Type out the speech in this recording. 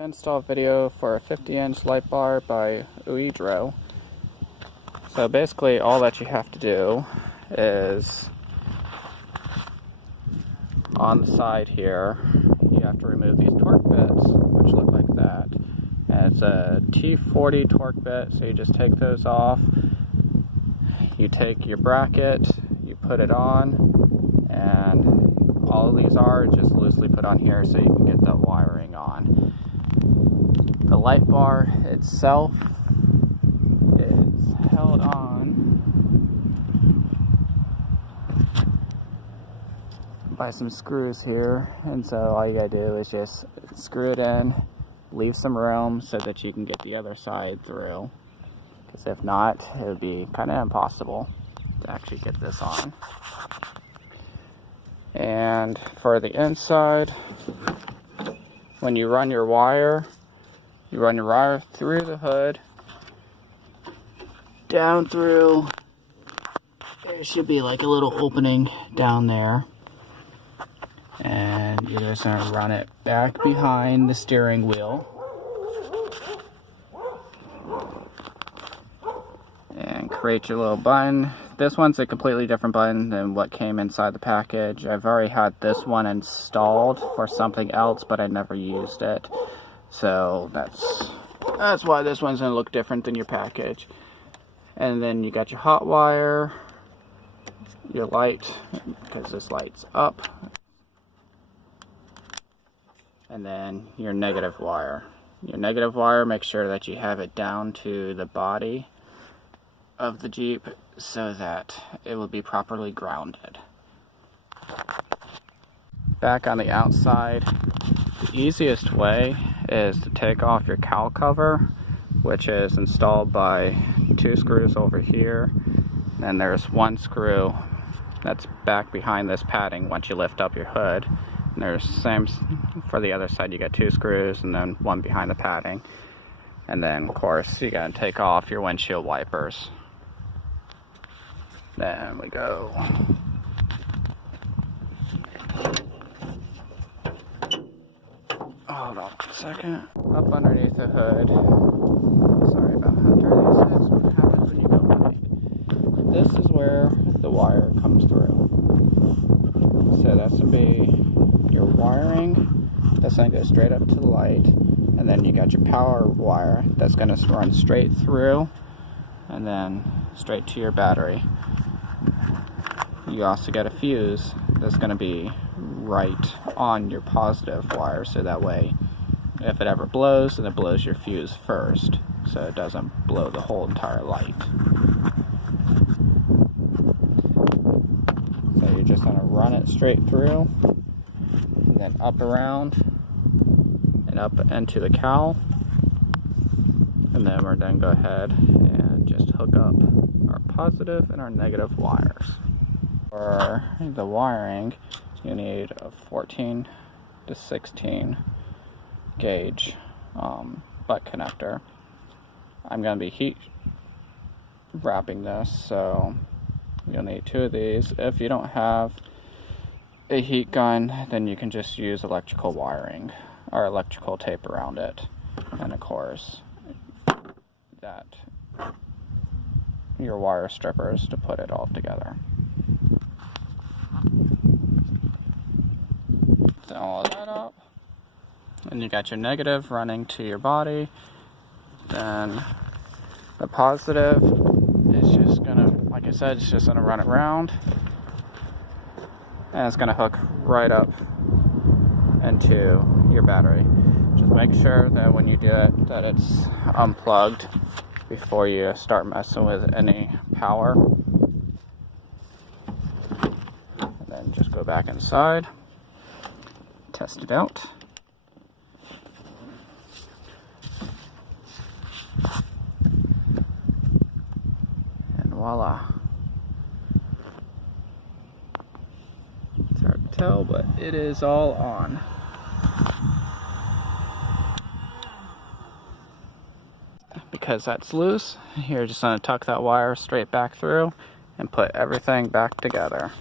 Install video for a 50-inch Lightbar by Wrangler. So basically all that you have to do is on the side here you have to remove these torque bits, which look like that, and it's a T40 torque bit, so you just take those off. You take your bracket, you put it on, and all of these are just loosely put on here so you can get the wiring on. The Lightbar itself is held on by some screws here, and so all you gotta do is just screw it in, leave some room so that you can get the other side through, because if not, it would be kind of impossible to actually get this on. And for the inside, when you run your wire through the hood, down through, there should be like a little opening down there. And you're just going to run it back behind the steering wheel. And create your little button. This one's a completely different button than what came inside the package. I've already had this one installed for something else, but I never used it. So that's why this one's going to look different than your package. And then you got your hot wire, your light, because this light's up, and then your negative wire. Your negative wire, make sure that you have it down to the body of the Jeep so that it will be properly grounded. Back on the outside, the easiest way is to take off your cowl cover, which is installed by 2 screws over here. Then there's 1 screw that's back behind this padding once you lift up your hood. And there's same for the other side, you got 2 screws and then 1 behind the padding. And then of course you gotta take off your windshield wipers. There we go. Hold on a second. Up underneath the hood. Sorry about how dirty this is. What happens when you go bike? This is where the wire comes through. So that's going to be your wiring. That's going to go straight up to the light. And then you got your power wire that's going to run straight through and then straight to your battery. You also got a fuse that's going to be right on your positive wire, so that way if it ever blows, then it blows your fuse first, so it doesn't blow the whole entire light. So you're just going to run it straight through, then up around and up into the cowl, and then we're going to go ahead and just hook up our positive and our negative wires. For the wiring, you need a 14 to 16 gauge butt connector. I'm going to be heat wrapping this, so you'll need 2 of these. If you don't have a heat gun, then you can just use electrical wiring or electrical tape around it. And of course, that your wire strippers to put it all together. All that up, and you got your negative running to your body. Then the positive is just gonna, like I said, it's just gonna run it around, and it's gonna hook right up into your battery. Just make sure that when you do it, that it's unplugged before you start messing with any power. And then just go back inside. Test it out. And voila. It's hard to tell, but it is all on. Because that's loose, you're just going to tuck that wire straight back through and put everything back together.